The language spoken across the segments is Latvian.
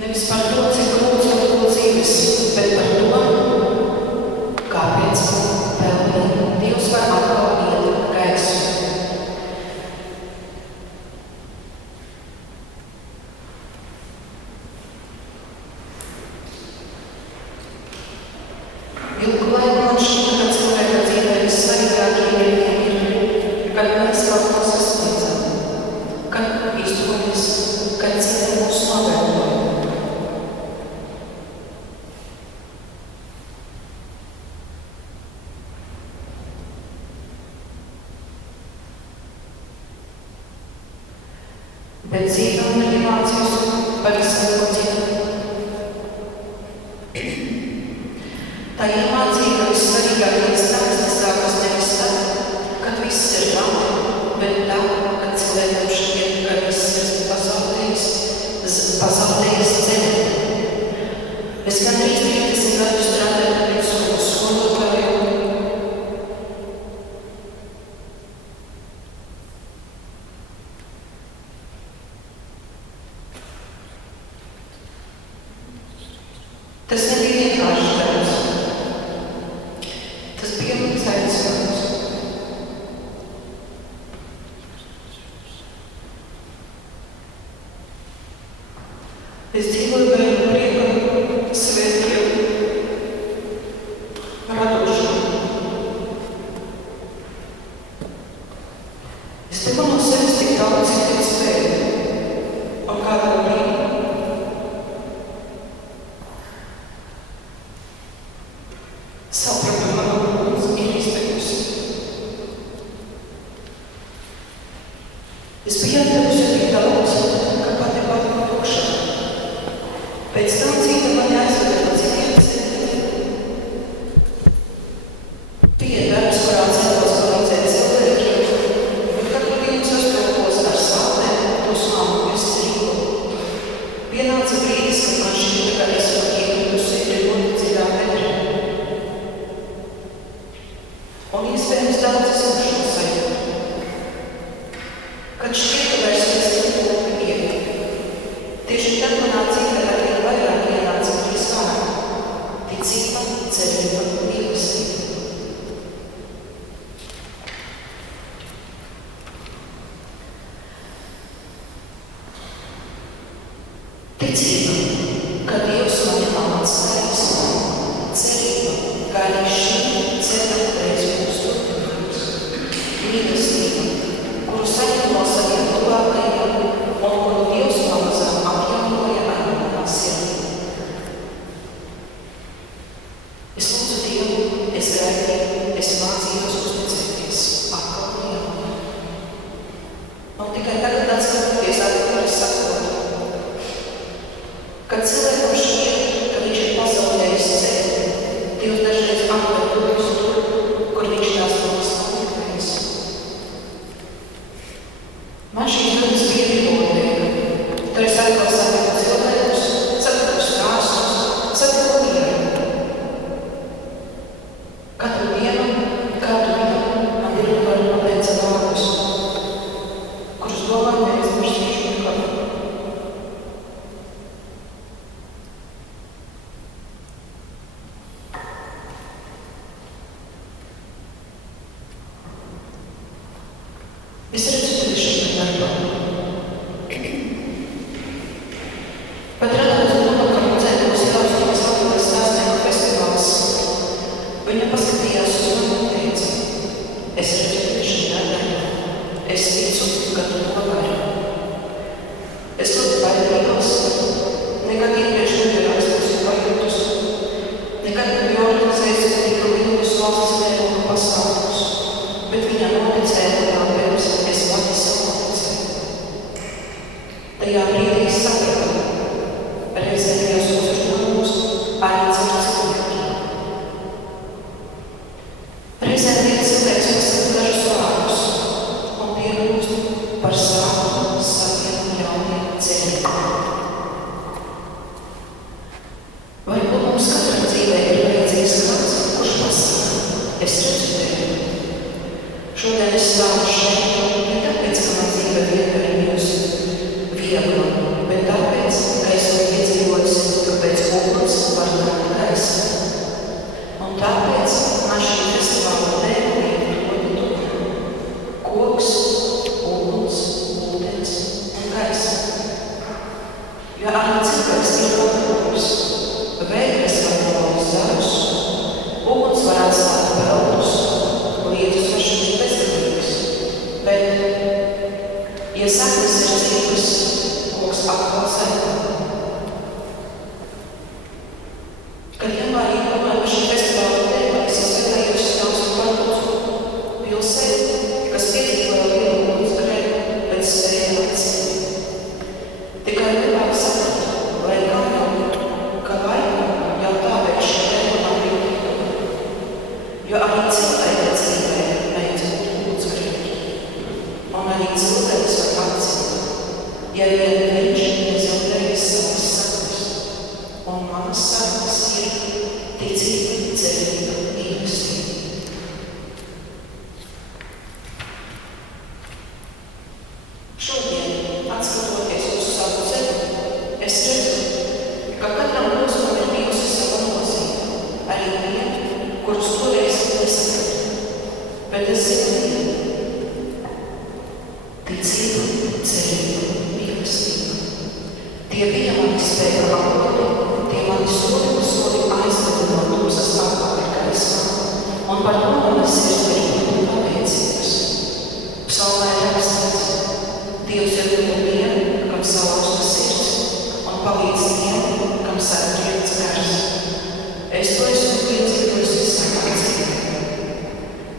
Nevis par to, cik grūts un dzīves, bet par to, kāpēc pelnīt. Dievs var atkal ielikt gaisu. Ilgu laiku man šķita, ka cilvēka dzīvē vissvarīgākie mirkļi ir, kad mēs kaut ko sasniedzam, kad izdodas, kad citi mūs novērtoja. Bet dzīve un ir iemācījusi pavisam ko citu. Tā iemācīja, ka vissvarīgākais stāsts sākas nevis tad, kad viss ir labi, bet tā, kad cilvēkam šķiet, ka viss ir pazaudējis ceļu. Es gandrīz 30 gadus strādāju pēc skolotāju. Tas nebija vienkārši darbs. Tas bija mans aicinājums. Es dzīvoju bērnu priekam, svētkiem, radošam. Es devu no sevis tik daudz, cik es spēju. Un kādā brīdī sapratu, ka mana lūdz ir izdevusi. Es biju atdevusi tik daudz, ka pati man tukša. Pēc tam cita mani aizveda pa citiem ceļiem. Bija darbs, kurā centos palīdzēt cilvēkiem, bet katru dienu sastopos ar sāpēm, dusmām un bezcerību. Pienāca brīdis, kad man šķita, ka esmu iekļuvusi ļoti dziļā metrā. Un iespējams daudz esmu šo sajūtu. Kad šķiet, ka vairs nesaku iet. Tieši tad manā dzīvē arī vairāk ienāca trīs vārdi – ticība, cerība un mīlestība. Ticība, ka Dievs mani atstājis. Cerība, ka arī šī ceļa reiz būs turpinājums. Mīlestība, kuru saņem no saviem tuvākajiem un kuru Dievs pamazām atjaunoja arī manā sirdī. Es lūdzu Dievu, es gaidīju, es mācījos uzticēties atkal un jaunu. Un tikai tagad atskatoties atpakaļ es saprotu, kad cilvēkam šķiet, ka viņš ir pazaudējis ceļu, Dievs dažreiz atver durvis tur, kur viņš tās durvis nav meklējis. Man šīs durvis bija biblioteka. Tur es atkal satiku cilvēkus, satiku stāstus, satiku mieru. Katru dienu man ir pateica vārdus, kurus domāju neizmirsīšu nekad. Es redzu tevi šajā darbā. Pat radās doma, ka muzeja būs Jausmas Latvijas stāstnieku festivāls. Viņa paskatījās uz mani un teica, es redzu tevi šajā darbā. Es ticu, ka tu to vari. Es ļoti baidījos. Nekad iepriekš nebiju rakstījusi pajūtus. Nekad nebiju organizējis tik lielus valsts mēroga pasākumus. Bet viņa noticēja, kāpēc es pati sev noticēju. Tajā brīdī es sapratu, reizē Dievs uzrunājumus arī caur cilvēkiem. Reizē viens cilvēks pasaka dažus vārdus un pielūdz par sākumu saviem jauniem ceļiem. Varbūt mums katram dzīvē ir vajadzīgs kāds, kurš pasaka, es redzu tevi. Šodien es stāvu šeit, ne tāpēc, ka man dzīve vienmēr ir bijusi viegla, bet tāpēc, ka esmu piedzīvojis Bet es zinu vienu. Ticība, cerība, mīlestība. Tie bija mani spēka augļi, tie mani soli pa soli aizveda no tumsas atpakaļ gaismā, un par to manas sirds ir pateicības. Psalmē rakstīts: Dievs ir tiem, kam salauzta sirds, un palīdz tiem, kam sarūkts gars. Es to esmu piedzīvojis visā dzīvē.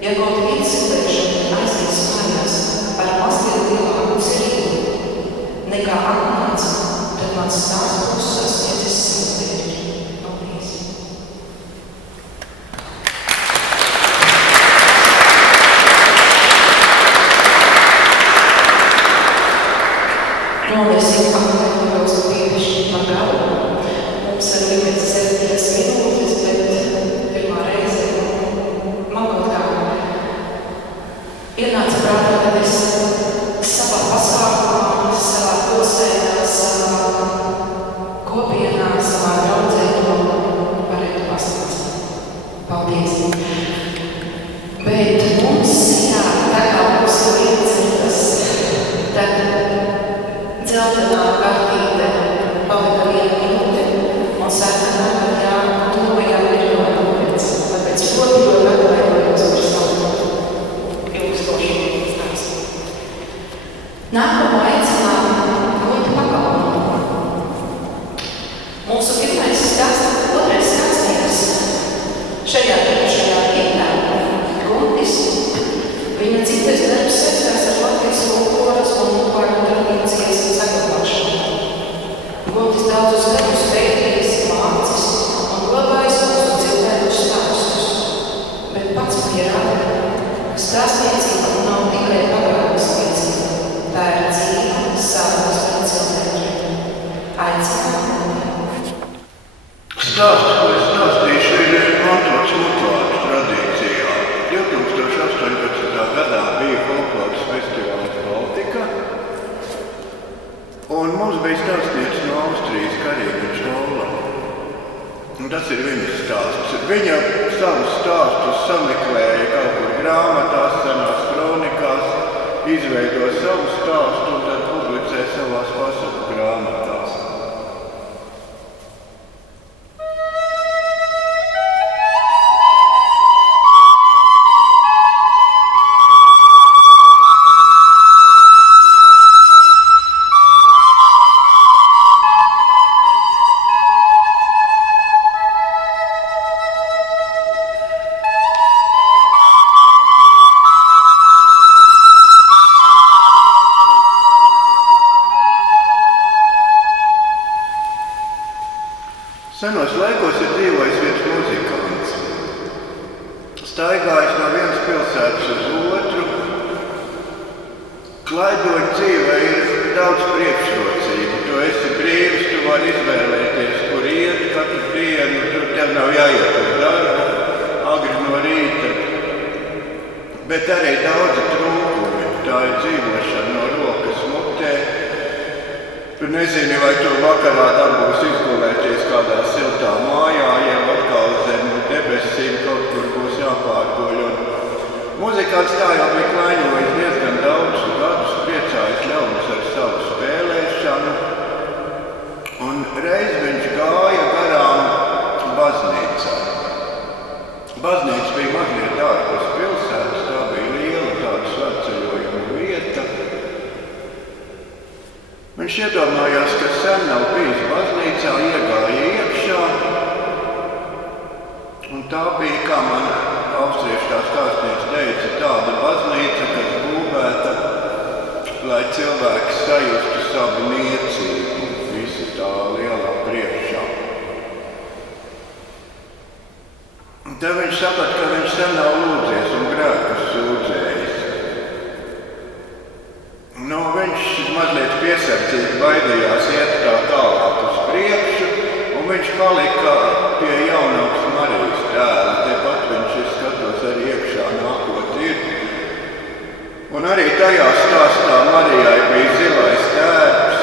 Ja kaut viens cilvēkšana aizies mājās ar mazliet lielāku cerību nekā atnāca, tad mans stāsts būs sasniedzis savu mērķi. Paldies! Mēs atkārtojos pievišķi par galu. Mums arī pēc 7 minūtes, bet pirmā reize man kaut kā ienāca prātā, kad es savā pasākumā, savā pilsētā, savā kopienā, savā draudzē to varētu pastāstīt. Paldies! Bet mums, jā, tā kā mums ir līdzības, tad dzeltenā kartīte palika 1 minūte, un sarkanā, jā, to jau ir jāpēc. Tāpēc ļoti atvainojos par savu ilgstošu stāstu. Nākamo aicinām godu pakalpojumu. Mūsu otrais stāstnieks šajā vietā Guntis. Viņa citais darbs saistās ar Latvijas folkloras un vārdu tradīcijas saglabāšanu. Guntis daudzus gadus pētījis, mācis un glabājis mūsu cilvēku stāstus, bet pats pierāda, ka stāstniecība nav tikai pagātnes liecība, tā ir dzīva saruna starp cilvēkiem. Aicinām Gunti. Stāsts, ko es stāstīšu, ir mantots mutvārdu tradīcijā. 2018. gadā bija folkloras festivāls Baltika, un mums bija stāstnieks no Austrijas Karina Čola. Un tas ir viņas stāsts. Viņa savus stāstus sameklēja kaut kur grāmatās, senās kronikās, izveido savu stāstu un tad publicē savās pasaku grāmatās. Senos laikos ir dzīvojis viens muzikants. Staigājis no vienas pilsētas uz otru. Klaidot dzīvē ir daudz priekšrocību. Tu esi brīvs, tu vari izvēlēties, kur iet katru dienu, tur tev nav jāiet uz darbu, agri no rīta. Bet arī daudzi trūkumi. Tā ir dzīvošana no rokas mutē. Tu nezini, vai tu vakarā dabūs izgulēties kādā siltā mājā, jau atkal zem debesīm kaut kur būs jāpārguļ. Muzikants tā jau bija klaiņojis diezgan daudz gadus, priecājis ļaunus ar savu spēlēšanu. Un reiz viņš gāja garām baznīcā. Baznīca bija mazliet ārpus pilsētas, tā bija liela tāda svētceļojuma vieta. Viņš iedomājās, ka sen nav bijis baznīcā, iegāja iekšā, un tā bija, kā man austriešu tā stāstnieks teica, tāda baznīca, kas būvēta, lai cilvēks sajustu savu niecību visa tā lielā priekšā. Un te viņš saprata, ka viņš sen nav lūdzies un grēkus sūdzējis. Viņš mazliet piesardzīgi baidījās iet tā tālāk uz priekšu, un viņš palika pie jaunākas Marijas tēla. Tepat viņš, es skatos, arī iekšā nākot ir. Un arī tajā stāstā Marijai bija zilais tērps,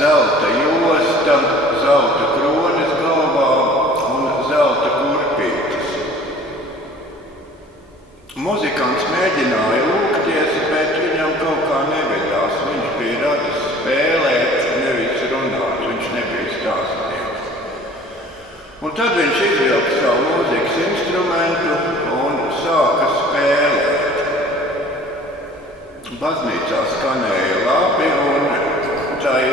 zelta josta, zelta kronis galvā un zelta kurpītes. Muzikants mēģināja lūgties, bet viņam kaut kā nevedās. Viņš bija radis spēlēt, nevis runāt. Viņš nebija stāstnieks. Un tad viņš izvilka savu mūzikas instrumentu un sāka spēlēt. Baznīcā skanēja labi, un tai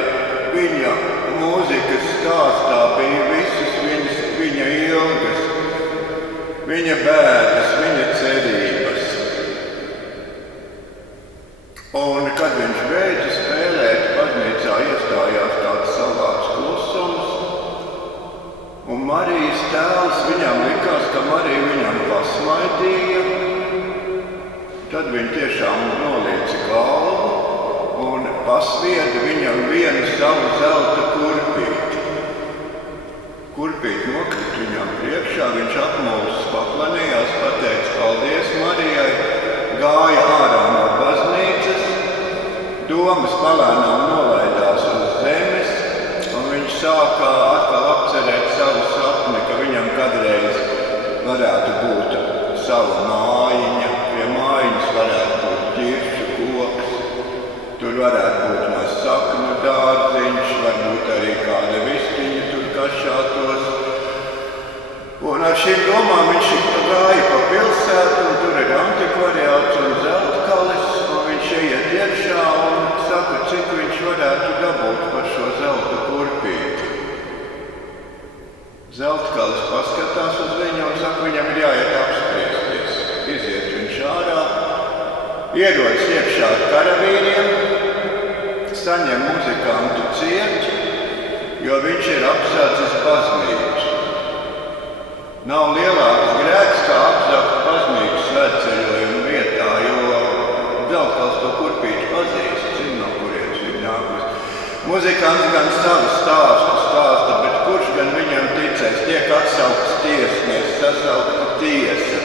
viņa mūzikas stāstā bija visas viņa ilgas, viņa bēdas, viņa cerības. Un, kad viņš beidza spēlēt, baznīcā iestājās tāds salāts klusums, un Marijas tēls viņam likās, ka Marija viņam pasmaidīja. Tad viņi tiešām nolieca galvu un pasvieda viņam vienu savu zelta kurpīti. Kurpīti nokrita viņam priekšā, viņš apmūlis paklanījās, pateica paldies Marijai, gāja ārā no baznīcas, domas palēnām nolaidās uz zemes, un viņš sāka atkal apcerēt savu sapni, ka viņam kādreiz varētu būt sava mājiņa, pie mājiņas varētu būt ķiršu koks, tur varētu būt maz saknu dārziņš, varbūt arī kāda vistiņa tur kašātos. Un ar šīm domām viņš gāja pa pilsētu, un tur ir antikvariāts un zeltkalis, un viņš ieiet iekšā un saka, cik viņš varētu dabūt par šo zelta kurpīti. Zeltkalis paskatās uz viņu un saka, viņam ir jāiet apspriesties. Iziet viņš ārā, ierodas iekšā ar karavīriem, saņem muzikantu ciet, jo viņš ir apsācis baznīcu. Nav lielāks grēks, kā apzakt baznīcu svētceļojumu vietā, jo Zeltkals to kurpīti pazīst, zina, no kurienes viņa nākus. Muzikants gan savu stāstu stāsta, bet kurš gan viņam ticēs, tiek atsaukts tiesnieks, sasaukta tiesa.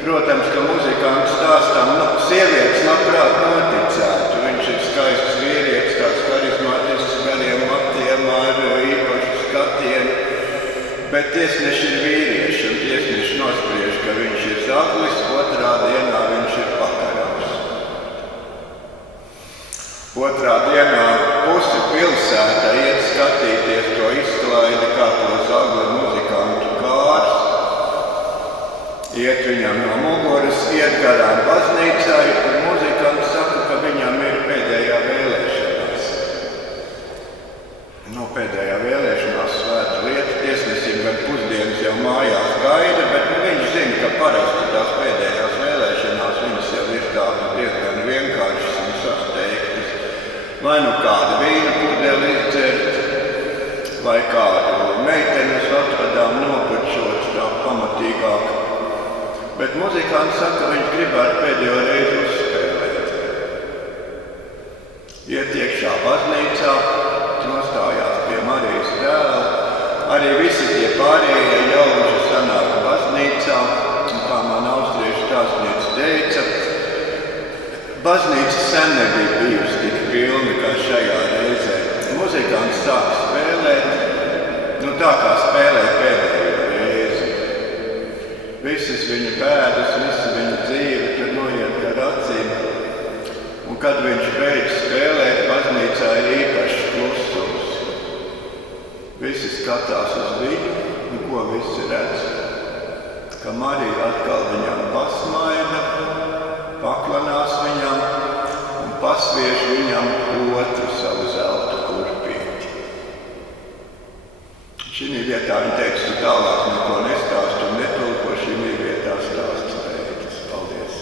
Protams, ka muzikantu stāstam sievietes labprāt noticētu. Viņš ir skaists vīrietis, tāds harizmātisks, gariem matiem ar īpašu skatienu. Bet tiesneši ir vīrieši, un tiesneši nospriež, ka viņš ir zaglis, otrā dienā viņš ir pakarams. Otrā dienā pusi pilsētā iet skatīties to izklaidi, kā to zagli muzikantu kārs. Iet viņam no muguras, iet garām baznīcai, un muzikants saka, ka viņam ir pēdējā vēlēšanās. Pēdējā vēlēšanās svēta lieta, tiesnesim gan pusdienas jau mājās gaida, bet viņš zina, ka parasti tās pēdējās vēlēšanās viņas jau ir tādas diezgan vienkāršas un sasteigtas. Vai nu kādu vīna pudeli izdzert, vai kādu meiteni uz atradām nopučot tā pamatīgāk. Bet muzikants saka, viņš gribētu pēdējo reizi uzspēlēt. Iet iekšā baznīcā, nostājās pie Marijas tēla. Arī visi tie pārējie ļauži sanāk baznīcā, un kā man austriešu stāstniece teica, baznīca sen nebija bijusi tik pilna kā šajā reizē. Muzikants sāk spēlēt, tā kā spēlē pēdējo reizi. Visas viņa bēdas, visa viņa dzīve tur noiet gar acīm. Un kad viņš beidz spēlēt, baznīcā ir īpašs klusums. Visi skatās uz viņu, un ko visi redz? Ka Marija atkal viņam pasmaida, paklanās viņam un pasviež viņam otru savu zelta kurpīti. Šī vietā viņa teiks, ka tālāk neko nestāst un netulko, šī vietā stāsts beidzas. Paldies!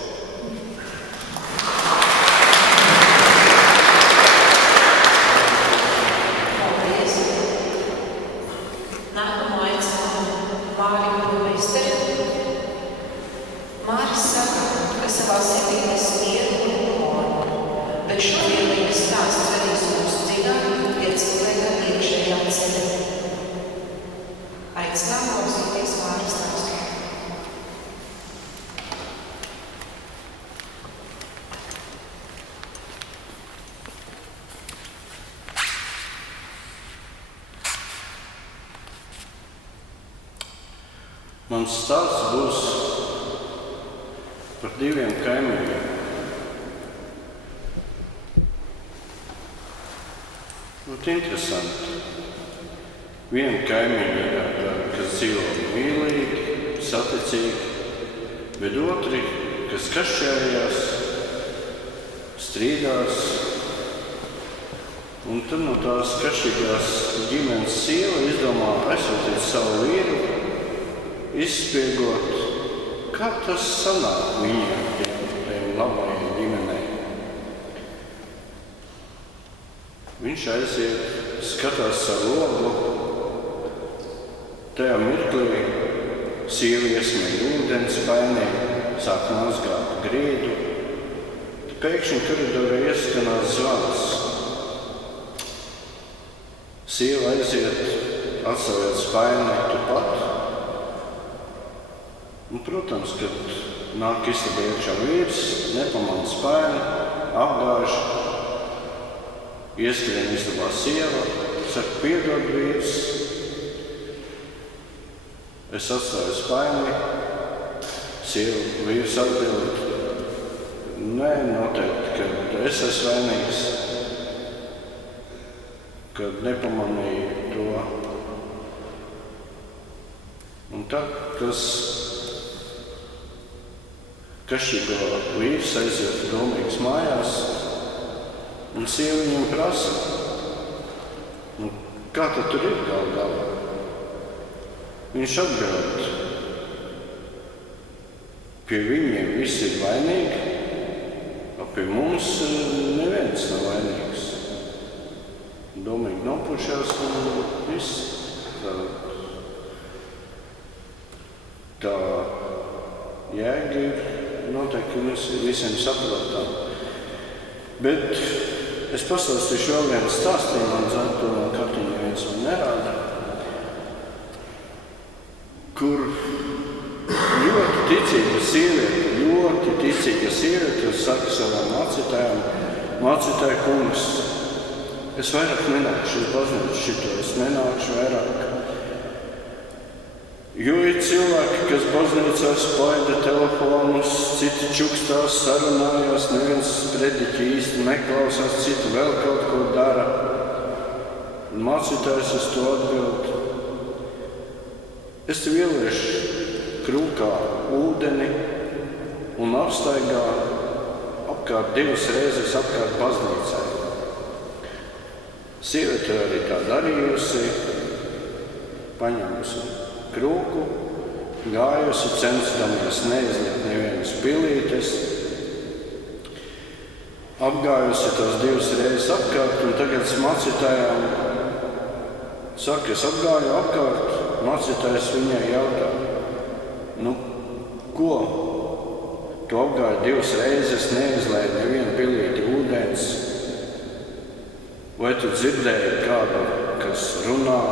Māris saka, ka savā sirdī nes mieru un humoru, bet šodien viņas stāsts vedīs mūs dziļāk pie cilvēka iekšējā ceļa. Aicinām klausīties Māris stāstu. Mans stāsts būs par 2 kaimiņiem. Interesanti. Viena kaimiņa ir, kas dzīvo mīlīgi, saticīgi, bet otri, kas kašķējās, strīdās. Un tad no tās kašķīgās ģimenes sieva izdomā aizsūtīt savu vīru, izspiegot, kā tas sanāk viņiem, tiem labajiem ģimenei. Viņš aiziet, skatās savu logu, tajā mirklī sieva iesmēja ūdens painī, sāk mazgāt grīdu. Pēkšņi koridorā ieskanās zvans. Sieva aiziet, atstājot spaini turpat. Un, protams, kad nāk istabā iekšā vīrs, nepamana spaini, apgāž, ieskrien istabā sieva, saka, piedod vīrs, es atstāju spaini, vīrs atbild, nē, noteikti, ka es esmu vainīgs, kad nepamanīju to. Un tad, kas kašķīgo vīrs aiziet domīgs mājās, un sieva viņam prasa, kā tad tur ir galā? Viņš atbild, pie viņiem visi ir vainīgi, pie mums neviens nav vainīgs. Domīgi nopušās un viss. Tā jēga ir noteikti visiem saprotām. Bet es pastāstīšu vēl vienu stāstījumu, man zelto kartiņu viens man nerāda, kur ļoti ticīga sieviete, kas saka savām mācītājām, mācītāji kungs, es vairāk nenākšu uz baznīcu šito, es nenākšu vairāk. Jo ir cilvēki, kas baznīcā spaida telefonus, citi čukstās, sarunājās, neviens prediķi īsti neklausās, citi vēl kaut ko dara. Mācītājs uz to atbild. Es tev ieliešu krūkā ūdeni un apstaigā apkārt 2 reizes apkārt baznīcai. Sieviete arī tā darījusi, paņēmusi krūku, gājusi, censdamies neizliet nevienas pilītes, apgājusi tās 2 reizes apkārt, un tagad mācītājām saka, es apgāju apkārt, mācītājs viņai jautā, ko? Tu apgāji 2 reizes, neizlēji nevienu pilīti ūdens, vai tu dzirdēji kādu, kas runā,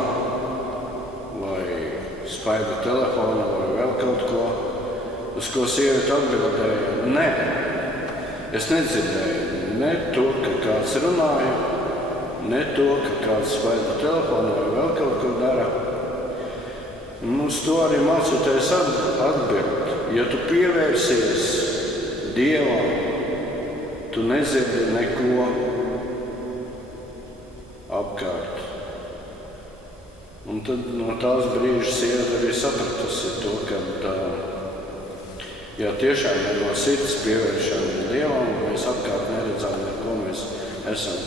vai spaida telefonu, vai vēl kaut ko, uz ko sieviete atbildēja, nē, es nedzirdēju ne to, ka kāds runāja, ne to, ka kāds spaida telefonu, vai vēl kaut ko dara. Uz to arī mācītājs atbild, ja tu pievērsies Dievam, tu nezirdi neko apkārt. Un tad no tās brīža sieviete arī sapratusi to, ka tiešām no sirds pievēršam Dievam, mēs apkārt neredzam neko, mēs esam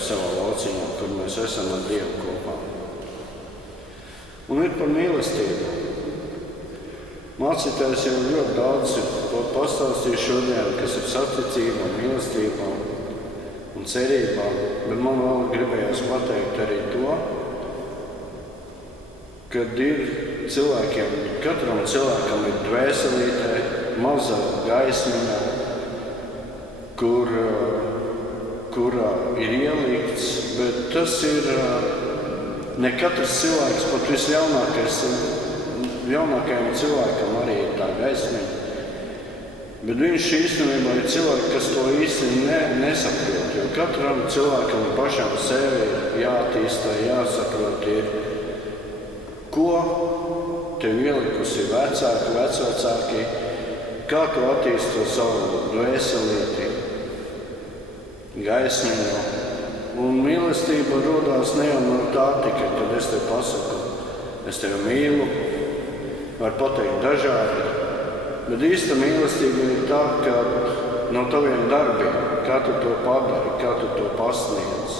savā lauciņā, kur mēs esam ar Dievu kopā. Un ir par mīlestību. Mācītājs jau ļoti daudz ir pastāstījis šodien, kas ir saticība, mīlestība un cerība, bet man vēl gribējās pateikt arī to, kad ir cilvēkiem, katram cilvēkam ir dvēselītē, maza gaismiņa, kurā ir ielikts, bet tas ir ne katrs cilvēks, pat visjaunākajam cilvēkam arī ir tā gaismiņa. Bet viņš īstenībā ir cilvēki, kas to īsti nesaprot, jo katram cilvēkam pašam sevi jātīstā, jāsaprot ir, ko tev ielikusi vecāki, vecvecāki, kā tu attīsti to savu dvēselīti, gaismiņu. Un mīlestība rodās ne jau no tā tikai, kad es tev pasaku, es tevi mīlu, var pateikt dažādi, bet īsta mīlestība ir tā, ka no taviem darbiem, kā tu to padari, kā tu to pasniedz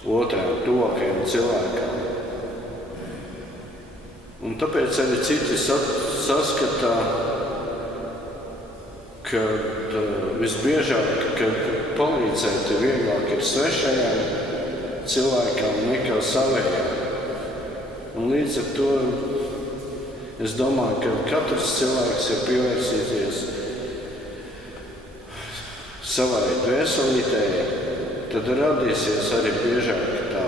otram, tuvākajam cilvēkam. Un tāpēc arī citi saskatā, ka visbiežāk, kad palīdzēt vieglāk ir svešajām cilvēkam nekā savējām. Un līdz ar to es domāju, ka katrs cilvēks ir pievērsīties savai dvēselītei, tad radīsies arī biežāk tā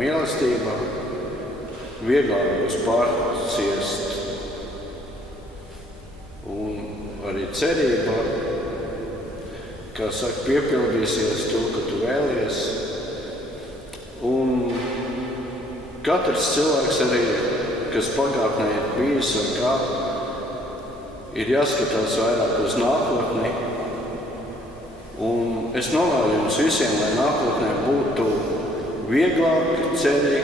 mīlestība, vieglāk būs pārciest. Un arī cerība, kā saka, piepildīsies to, ka tu vēlies. Un katrs cilvēks arī, kas pagātnē ir bijis un kā, ir jāskatās vairāk uz nākotni. Un es novēlu jums visiem, lai nākotnē būtu vieglāki ceļi,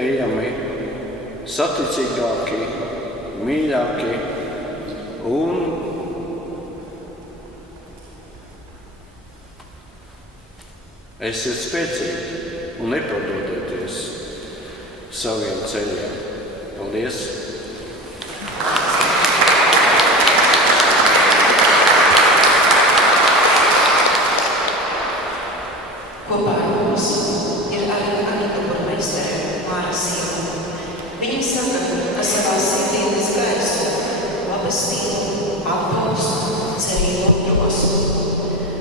ejami, saticīgāki, mīļāki un esiet spēcīgi un nepadodieties saviem ceļiem. Paldies! Kopā ar mums ir arī Anita burmeistere Māra sieva. Viņa saka, ka savā sirdī nes gaisu, labestību, atbalstu, cerību un drosmi.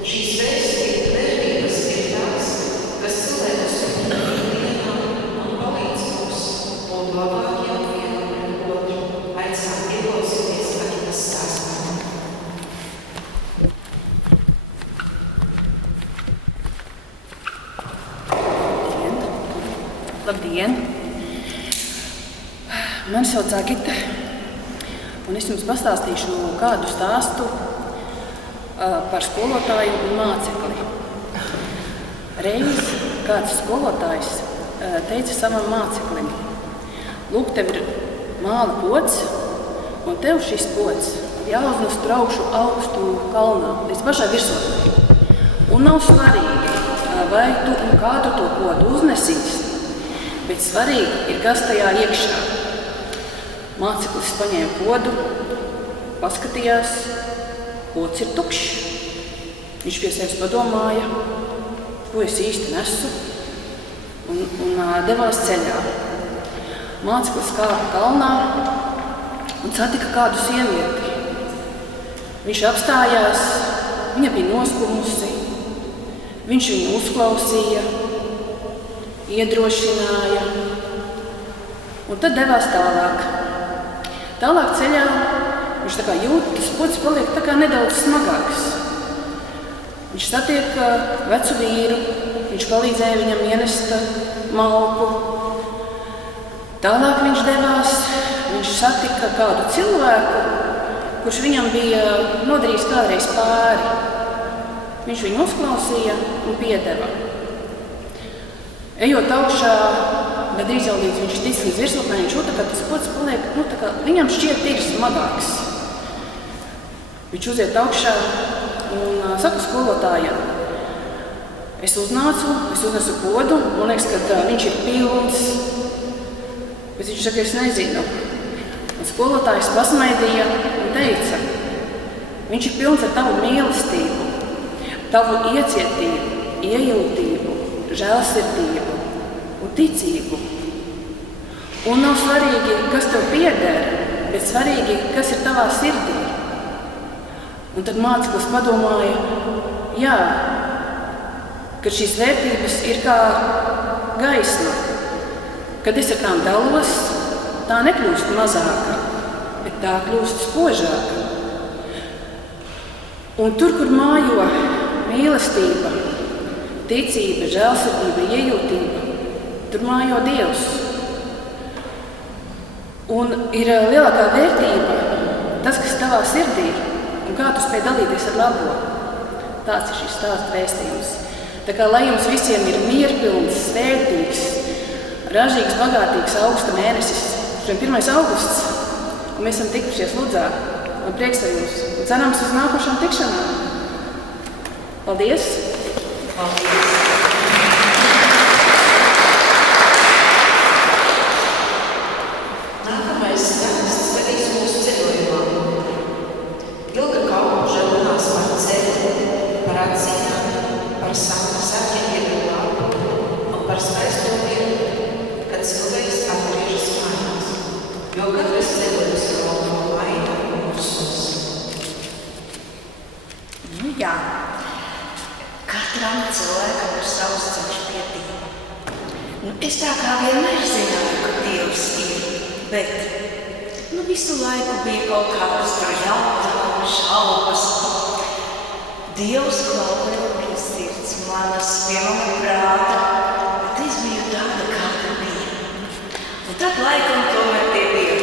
Šīs vērtības ir tās, kas cilvēkus vienā un palīdz mums būt labākiem vienam pret otru. Aicinām ieklausīties Anitas stāstā. Labdien! Mani sauc Agita, un es jums pastāstīšu kādu stāstu par skolotāju un mācekli. Reiz kāds skolotājs teica savam māceklim: lūk, tev ir māla pods, un tev šis pods jāuznes traukšu augstu kalnā, līdz pašai virsotnei. Un nav svarīgi, vai tu un kā tu to podu uznesīsi, bet svarīgi ir, kas tajā iekšā. Māceklis paņēma podu, paskatījās, pods ir tukšs. Viņš pie sevis padomāja, ko es īsti nesu, un devās ceļā. Māceklis kāpa kalnā un satika kādu sievieti. Viņš apstājās, viņa bija noskumusi, viņš viņu uzklausīja, iedrošināja, un tad devās tālāk. Tālāk ceļā viņš tā kā jūt, tas pods paliek tā kā nedaudz smagāks. Viņš satiek vecu vīru, viņš palīdzēja viņam ienest malku. Tālāk viņš devās, viņš satika kādu cilvēku, kurš viņam bija nodarījis kādreiz pāri. Viņš viņu uzklausīja un piedeva. Ejot augšā, gandrīz jau līdz viņš tic līdz virsotnē, viņš jūt, ka tas pods paliek, viņam šķiet ir smagāks. Viņš uziet augšā un saka skolotājam: es uznesu podu, man liekas, ka viņš ir pilns, bet viņš saka, es nezinu. Un skolotājs pasmaidīja un teica: viņš ir pilns ar tavu mīlestību, tavu iecietību, iejūtību, žēlsirdību un ticību. Un nav svarīgi, kas tev pieder, bet svarīgi, kas ir tavā sirdī. Un tad māceklis padomāja, jā, ka šīs vērtības ir kā gaisma. Kad es ar tām dalos, tā nekļūst mazāka, bet tā kļūst spožāka. Un tur, kur mājo mīlestība, ticība, žēlsirdība, iejūtība, tur mājo Dievs. Un ir lielākā vērtība tas, kas tavā sirdī un kā tu spēj dalīties ar labo. Tāds ir šis stāsta vēstījums. Tā kā lai jums visiem ir mierpilns, svētīgs, ražīgs, bagātīgs augusta mēnesis. Šodien 1. augusts, un mēs esam tikušies Ludzā. Man prieks ar jums. Un cerams uz nākošām tikšanām. Paldies! Paldies! Nākamais stāsts vedīs mūsu ceļojumā. Ilga Kauža runās par ceļu, par atziņām, par sākiem iedarbābu un par skaisto dienu, kad cilvēks atgriežas mājās, jo katrs ceļojums ir no maina un mūsos. Jā, katram cilvēkam ir savs ceļš pie Dieva. Es tā kā vienmēr zināju, ka Dievs ir, bet visu laiku bija kaut kādas tur jautājumas, šaubas. Dievs klauvē pie sirds manas, pie mana prāta, bet es biju tāda, kāda bija. Un tad laikam tomēr tie bija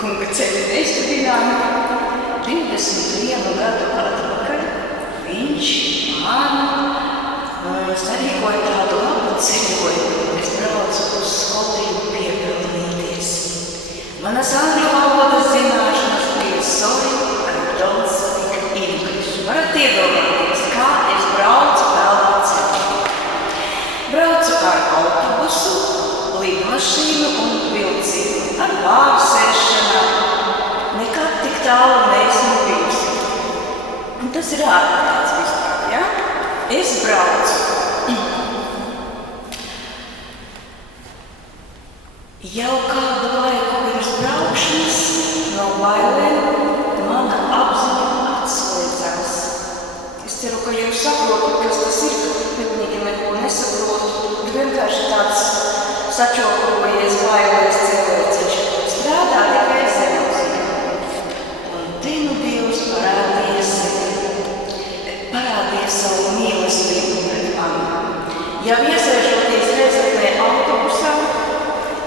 kunga ceļa neizstudinājumi. 21 gadu atpakaļ viņš man sarīkoja tādu labu ceļojumu. Es braucu uz Skotiju piepilnīties. Manas angļu valodas zināšanas bija sorry, I don't speak English. Varat iedomāties, kā es braucu tādā ceļā. Braucu ar autobusu, lidmašīnu un vilcienu, ar pārsēšanām. Nekad tik tālu neesmu bijusi. Un tas ir ārprāts vispār, ja? Es braucu. Jau kādu laiku pirms braukšanas no bailēm mana apziņa atslēdzās. Es ceru, ka jūs saprotat, kas tas ir, ka pilnīgi neko nesaprotu. Vienkārši tāds sačokojies bailēs cilvēciņš. Strādā tikai zemapziņa. Un te nu Dievs parādīja savu mīlestību pret mani. Jau iesēžoties Reizeknē autobusā,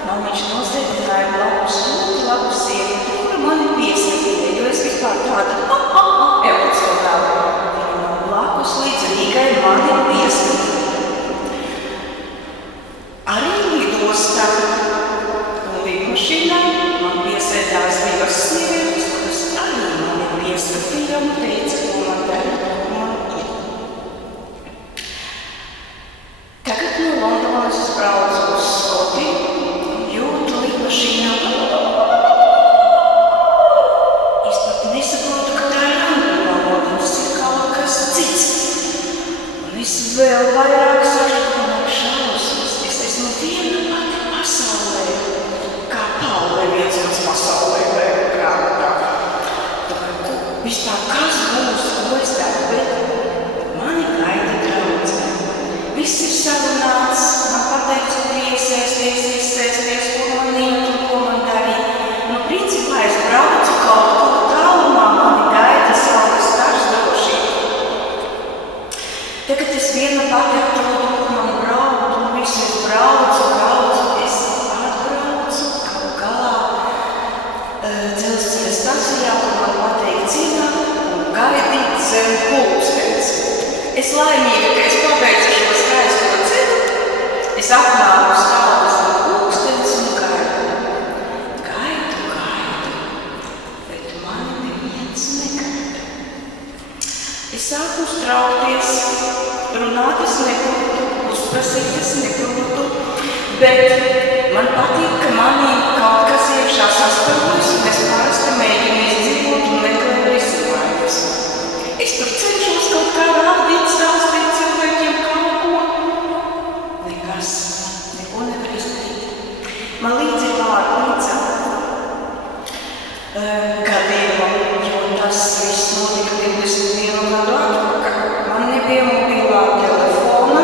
man viņš nosēdināja blakus ļoti labu sievieti, kura mani pieskatīja, jo es vispār tāda emocionāla. Viņa man blakus līdz Rīgai mani pieskatīja. Arī lidostā un lidmašīnā man piesēdās divas sievietes, kuras arī mani pieskatīja un teica, ko man darīt. Tagad no Londonas es braucu uz Skotiju un jūtu lidmašīnā. Es pat nesaprotu, ka tā ir angļu valoda, tas ir kaut kas cits. Un es vēl vairāk saprotu, ka man šausmas. Es esmu viena pati pasaulē, kā Paule viens pasaulē vēl grāmatā. Vispār kas būs, ko es daru, bet mani gaida draudze. Viss ir sarunāts, man pateica, ka iesēsties, ko man iet un ko man darīt. Principā es braucu kaut kur tālumā, mani gaida savas drošība. Tagad es viena pati atrodu, kur man braukt, un visu es braucu, es atbraucu kaut galā dzelzceļa stacijā, kur man pateikt cienāt un gaidīt zem pulkstens. Es laimīga, ka es pabeidzu šo skaisto ceļu. Es atnāku uz tādas no pulkstens un gaidu, bet mani neviens negaida. Es sāku uztraukties, runāt es neprotu, uzprasīt es neprotu, bet man patīk, ka manī kaut kas iekšā sastarbojas, un es parasti mēģinu izdzīvot un meklēt risinājumus. Es tur cenšos kaut kā rādīt, stāstīt cilvēkiem kaut ko. Nekas, neko nevar izdarīt. Man līdzi ir vārnīca gadījumam, jo tas viss notika 21 gadu atpakaļ. Man nebija mobilā telefona,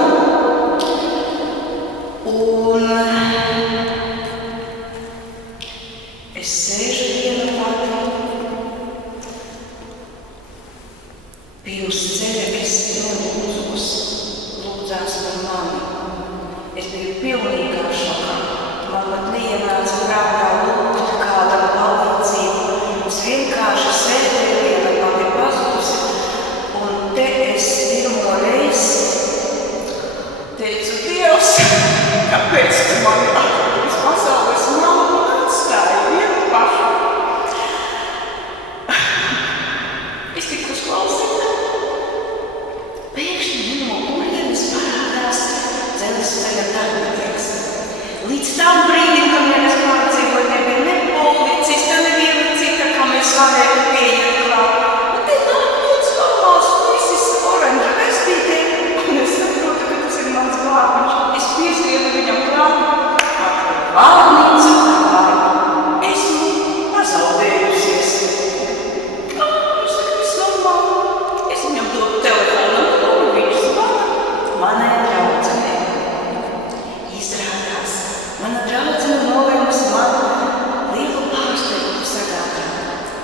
un es sēžu viena pati. Pirms ceļa es lūdzās par mani. Es biju pilnīgā šokā. Man pat neienāca prātā lūgt skanēja pieņemt klāt. Un te nāk viens normāls puisis oranža vestītē, un es saprotu, ka tas ir mans glābiņš. Es pieskrienu viņam klāt, vārnīcu un vārdu. Esmu pazaudējusies. Es saku, viss normāli. Es viņam dodu telefonu, un viņš zvana manai draudzenei. Izrādās, mana draudzene nolēmusi man lielu pārsteigumu sagādāt.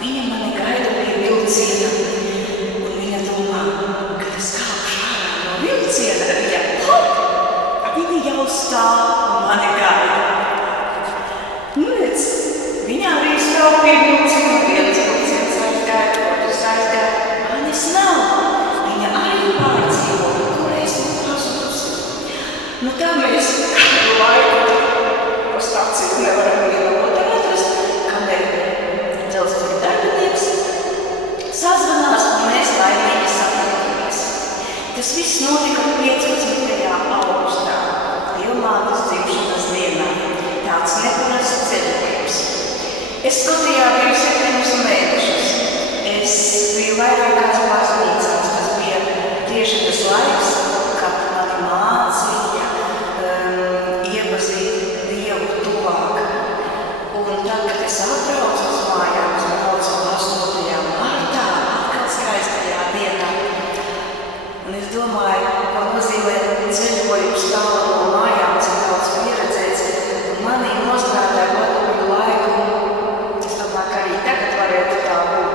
Viņa mani gaida pie vilciena, un viņa domā, kad es kāpšu ārā no vilciena, viņa jau stāv un mani gaida. Nu, redz, viņa arī stāv pie vilciena, viens vilciens aizgāja, otrs aizgāja, manis nav. Viņa arī pārdzīvo, kur esmu pazudusi. Nu, tā mēs kādu laiku pa staciju nevaram vienu otru atrast, kamēr dzelzceļa darbinieks sazvanās, un mēs laimīgi satiekamies. Tas viss notika 15. augustā, Dievmātes dzimšanas dienā. Tāds neparasts ceļojums. Es Skotijā biju 7 mēnešus. Es biju vairākās baznīcās, tas bija tieši tas laiks, kad mani mācīja iepazīt Dievu tuvāk. Un tad, kad es atbraucu uz mājām, es braucu 8. martā, atkal skaistajā dienā. Un es domāju, ko nozīmē ceļojums tālu no mājām, cik daudz pieredzēts. Un manī nostrādāja padomju laiku. Es domāju, ka arī tagad varētu tā būt.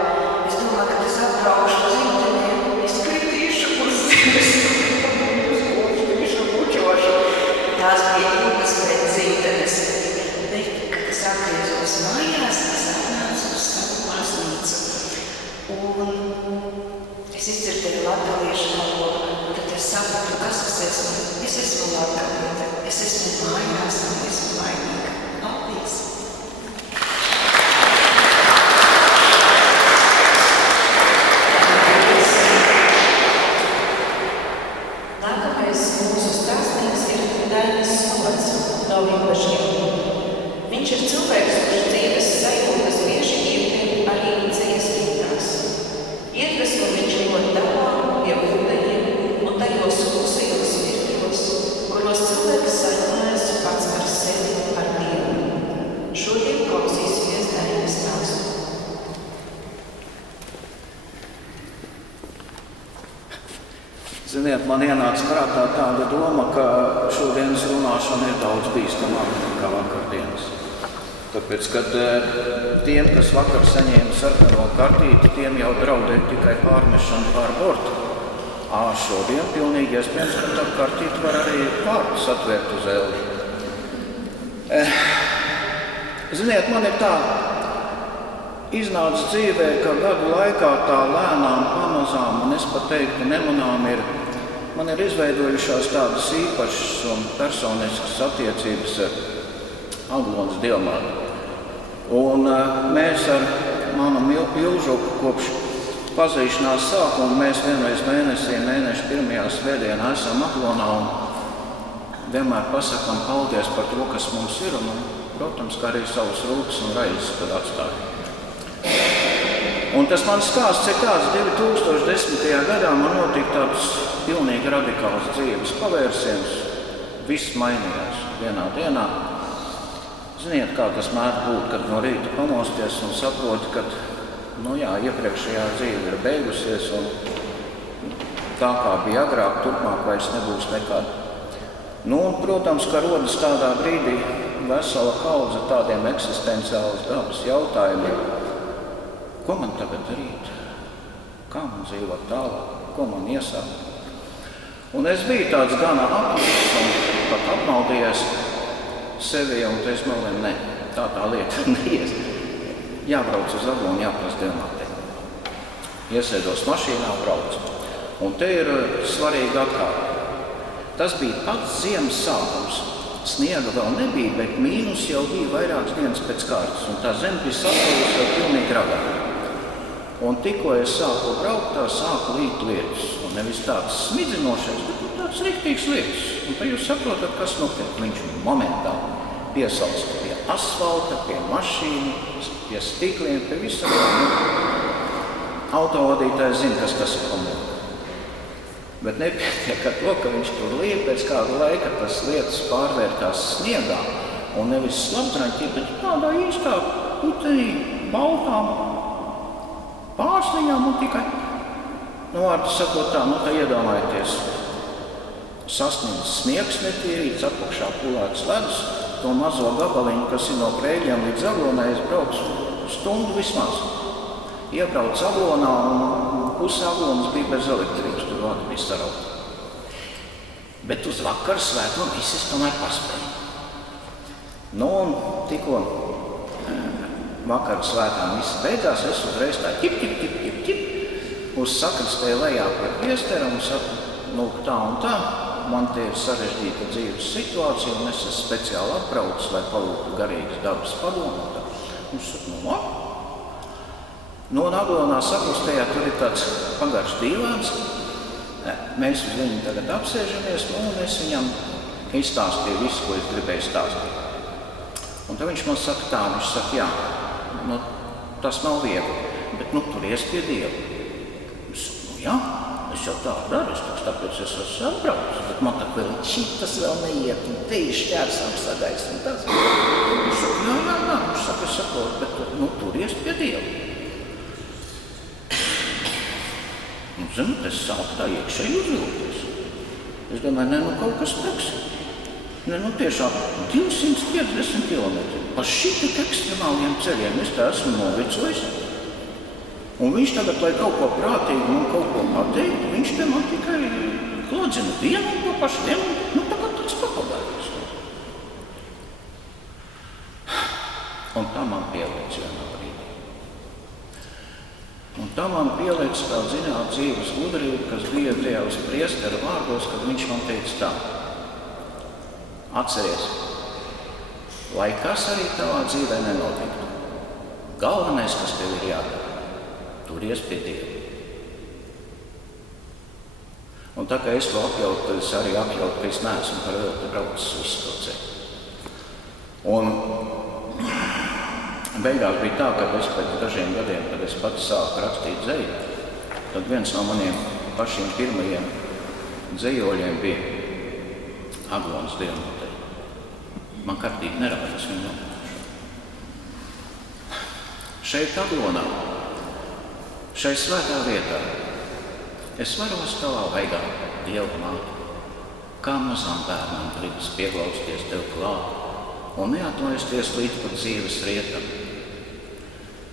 Es domāju, ka es atbraukšu uz dzimteniem, es kritīšu uz zemes, es kopštīšu, bučošu. Tās bija ilgas pēc dzimtenes. Bet, kad es atgriezos mājās, es atnācu uz savu baznīcu. Un es izdzirdēju latgaliešu valodu, un tad es sapratu, kas es esmu. Es esmu latgaliete, es esmu mājās, un esmu laimīga. Paldies! Nākamais mūsu stāstnieks ir Dainis Stots no Vienpašiem. Viņš ir cilvēks, kurš dzīves sajūtas bieži ietver arī dzīves rītās. Iedvesmu viņš ļoti dabā, pie ūdeņiem un tajos klusajos mirkļos, kuros cilvēks sarunājas pats ar sevi, ar Dievu. Šodien klausīsimies Daina stāstu. Ziniet, man ienāca prātā tāda doma, ka šodienas runāšana ir daudz bīstamāka nekā vakardienas. Tāpēc, kad tiem, kas vakar saņēma sarkano kartīti, tiem jau draudēja tikai pārmešana pār bortu. Šodien pilnīgi iespējams, ka tā kartīti var arī vārtus atvērt uz elli. Ziniet, man ir tā iznāca dzīvē, ka gadu laikā tā lēnām, pamazām, un es pat teiktu nemanām man ir izveidojušās tādas īpašas un personiskas attiecības ar Aglonas Dievmāti. Un mēs ar manu Ilžuku kopš pazīšanās sākuma, mēs vienreiz mēneša pirmajā svētdienā esam Aglonā un vienmēr pasakām paldies par to, kas mums ir, un, protams, kā arī savus rūpes un raizes tad atstājam. Un tas mans stāsts ir tāds, 2010. gadā man notika tāds pilnīgi radikāls dzīves pavērsiens. Viss mainījās vienā dienā. Ziniet, kā tas mēdz būt, kad no rīta pamosties un saproti, ka iepriekšējā dzīve ir beigusies un tā kā bija agrāk, turpmāk vairs nebūs nekad. Un, protams, ka rodas tādā brīdī vesela kaudze tādiem eksistenciālas dabas jautājumiem. Ko man tagad darīt? Kā man dzīvot tālāk? Ko man iesākt? Un es biju tāds gana apnicis un pat apmaldījies sevi, un es domāju, ne, tā lieta neies. Jābrauc uz Aglonu, jāprasa Dievmātei. Iesēdos mašīnā, braucu. Un te ir svarīgi atkārt. Tas bija pats ziemas sākums. Sniega vēl nebija, bet mīnus jau bija vairākas dienas pēc kārtas, un tā zeme bija sasalusi jau pilnīgi ragā. Un tikko es sāku braukt, tā sāku līt lietus. Un nevis tāds smidzinošais, bet tāds riktīgs lietus. Un tad jūs saprotat, kas notiek. Viņš momentā piesalsta pie asfalta, pie mašīnas, pie stīkliem, pie visam. Autovadītājs zina, kas tas ir pa mūku. Bet nepietiek ar to, ka viņš tur liek, pēc kāda laika tas lietas pārvērtās sniegā un nevis slapdraņķī, bet tādā īstā putenī, baltām pārsniņām un tikai, vārdu sakot tā, tā iedomājieties, sasniedz sniegs netīrīts, apakšā pulēts ledus, to mazo gabaliņu, kas ir no Prēļiem līdz Aglonai, es braucu stundu vismaz. Iebraucu Aglonā un pusi Aglonas bija bez elektrības, tur vādi bija sarauta. Bet uz vakaru svēto misis tomēr paspēja. Un tikko vakaru svētā misa beidzās, es uzreiz tā ķip, uz sakristē lejā pie priestera un saku, tā un tā, man te ir sarežģīta dzīves situācija, un es esmu speciāli atbraucis, lai palūgtu garīgas dabas padomu. Un es saku, un Aglonā sakristējā tur ir tāds pagaršs dīvāns. Mēs uz viņu tagad apsēžamies, un es viņam izstāstīju visu, ko es gribēju stāstīt. Un tad viņš man saka tā, viņš saka, jā, tas nav viegli, bet turies pie Dieva. Es saku, jā, es jau tā daru, tāpēc es esmu atbraucis, bet man tā vēl šitas vēl neiet, un te ir šķērsām sagais, un tas. Viņš saka, jā, viņš saka, es saprotu, bet turies pie Dieva. Un, zināt, es sāku tā iekšēji uzvilties. Es domāju, kaut kas teks. Tiešām 250 kilometri. Pa šitik ekstremāliem ceļiem es tā esmu novicojis. Un viņš tagad, lai kaut ko prātīgi un kaut ko pateikt, viņš te man tikai klodzina vienu un to pašu vienu, tagad tāds papagājums. Un tā man pieliec vienā brīdī. Un tā man pieliec tā zināt dzīves gudrība, kas bija tajā uz priestera vārdos, kad viņš man teica tā. Atceries, lai kas arī tavā dzīvē nenotiktu. Galvenais, kas tev ir jādara, turies pie Dieva. Un tā kā es to apjautu, tad es arī apjautu, ka es neesmu par vēl te braucis visu to ceļu. Un beigās bija tā, ka es pēc dažiem gadiem, kad es pats sāku rakstīt dzeju, tad viens no maniem pašiem pirmajiem dzejoļiem bija Aglonas dievnotē. Man kārtīgi nerādās viņu nomināšu. Šeit Aglonā, šai svētā vietā, es varos tavā vaigā, Dieva māte, kā mazām bērnām gribas pieglausties tev klāt un neatlaisties līdz pat dzīves rietam.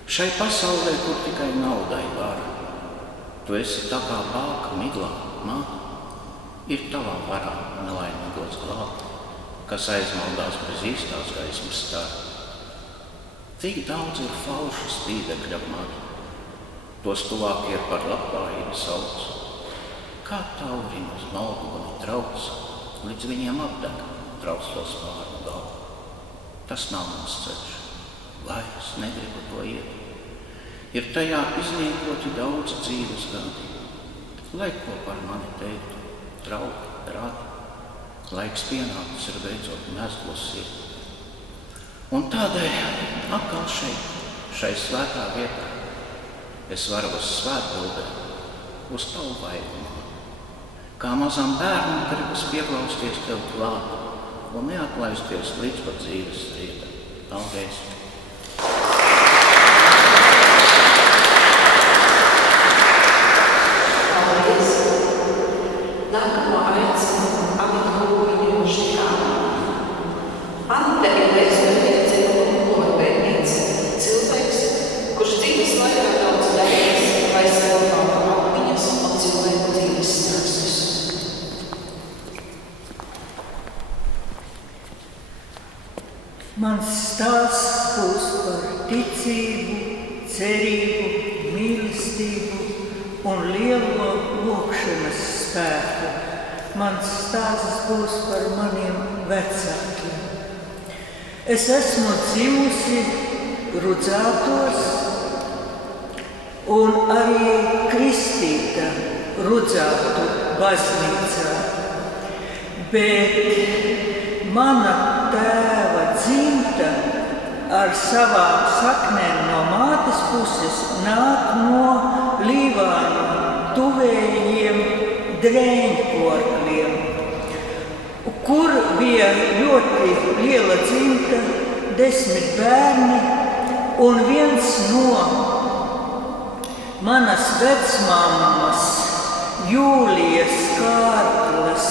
Šai pasaulē, kur tikai naudai vara, tu esi tā kā bāka miglā, māte, ir tavā varā nelaimīgos glābt, kas aizmaldās bez īstās gaismas stāra. Cik daudz ir falšu spīdekļa apmatu, tos tuvākie par labklājību sauc. Kā taurina uz Melgoni trauc, līdz viņiem apdeg trauslo spārnu galvu. Tas nav mans ceļš, vairs negribu to iet. Ir tajā izniekoti daudz dzīves gadi, lai ko par mani teiktu, trauki, radi. Laiks pienācis ir beidzot mezglos sirdi. Un tādēļ atkal šai svētā vietā, es varu uz svētbildē, uz tavu vaigu. Kā mazam bērnam gribas pieglausties tev klāt un neatlaisties līdz pat dzīves rietam. Paldies! Paldies! Nākamo aicinu Anitu Lūgiņu-Šikānu. Anita ir bezvērtīdzīga un globētniece, cilvēks, kurš dzīves laikā daudz darījis, lai saglabātu atmiņas un cilvēku dzīves stāstus. Mans stāsts būs par ticību, cerību, mīlestību un lielo lūgšanas spēku. Mans stāsts būs par maniem vecākiem. Es esmu dzimusi Rudzātos un arī kristīta Rudzātu baznīcā, bet mana tēva dzimta ar savām saknēm no mātes puses nāk no Līvānu tuvējiem drēņkorkļiem, kur bija ļoti liela dzimta, 10 bērni, un viens no manas vecmammas Jūlijas Kārklas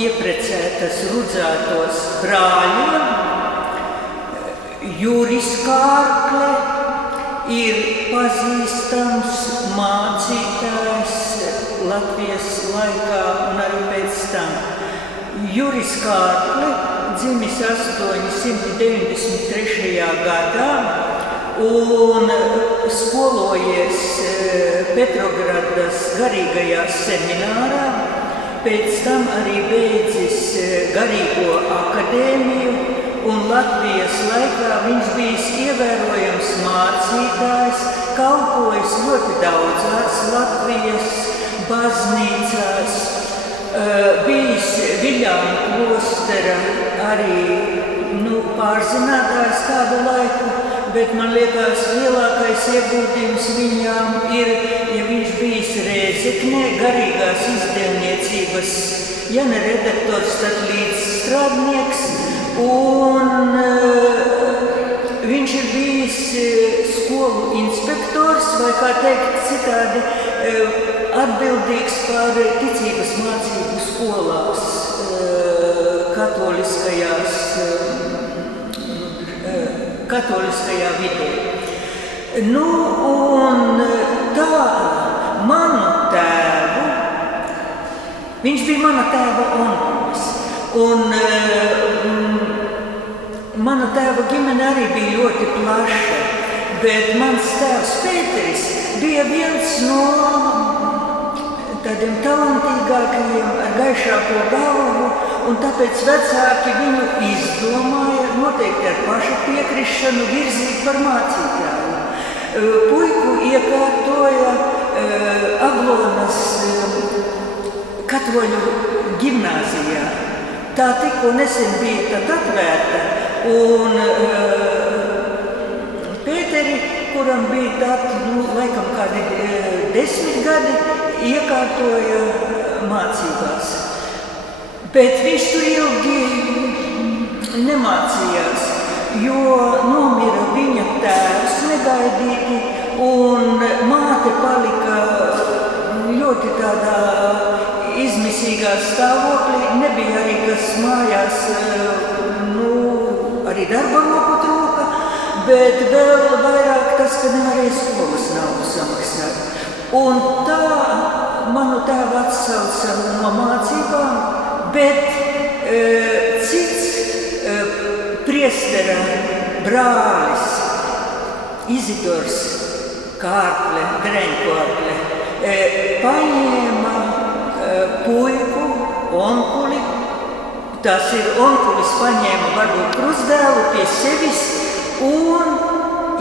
ieprecētas rudzētos brāļiem, Juris Kārkle, ir pazīstams mācītājs Latvijas laikā un arī pēc tam. Juris Kārkle dzimis 893. gadā un skolojies Petrogradas garīgajā seminārā, pēc tam arī beidzis garīgo akadēmiju, un Latvijas laikā viņš bijis ievērojams mācītājs, kalpojis ļoti daudzās Latvijas baznīcās, bijis Viļānu klostera arī pārzinātājs kādu laiku, bet man liekas lielākais ieguldījums viņām ir, ja viņš bijis Rēzeknē, garīgās izdevniecības, ja ne redaktors, tad līdzstrādnieks, un viņš ir bijis skolu inspektors, vai kā teikt citādi, atbildīgs par ticības mācību skolās, katoliskajā vidē. Un tā manu tēvu, viņš bija mana tēva onkulis, un mana tēva ģimene arī bija ļoti plaša, bet mans tēvs Pēteris bija viens no tādiem talantīgākajiem ar gaišāko galvu, un tāpēc vecāki viņu izdomāja, noteikti ar pašu piekrišanu, virzīt par mācītāju. Puiku iekārtoja Aglonas katoļu ģimnāzijā. Tā tikko nesen bija tad atvērta, un Pēteri, kuram bija tādi, laikam kādi 10 gadi, iekārtoja mācībās. Bet viņš tur ilgi nemācījās, jo nomira viņa tēvs negaidīti, un māte palika ļoti tādā izmisīgā stāvoklī. Nebija arī kas mājās, arī darba roku trūka, bet vēl vairāk tas, ka nevarēja skolas naudu samaksāt. Un tā manu tēvu atsauca no mācībām, bet cits priestera brālis, Izidors Kārkle, Dreņkorkle, paņēma puiku, onkuli, tas ir onkulis paņēma varbūt krustdēlu pie sevis un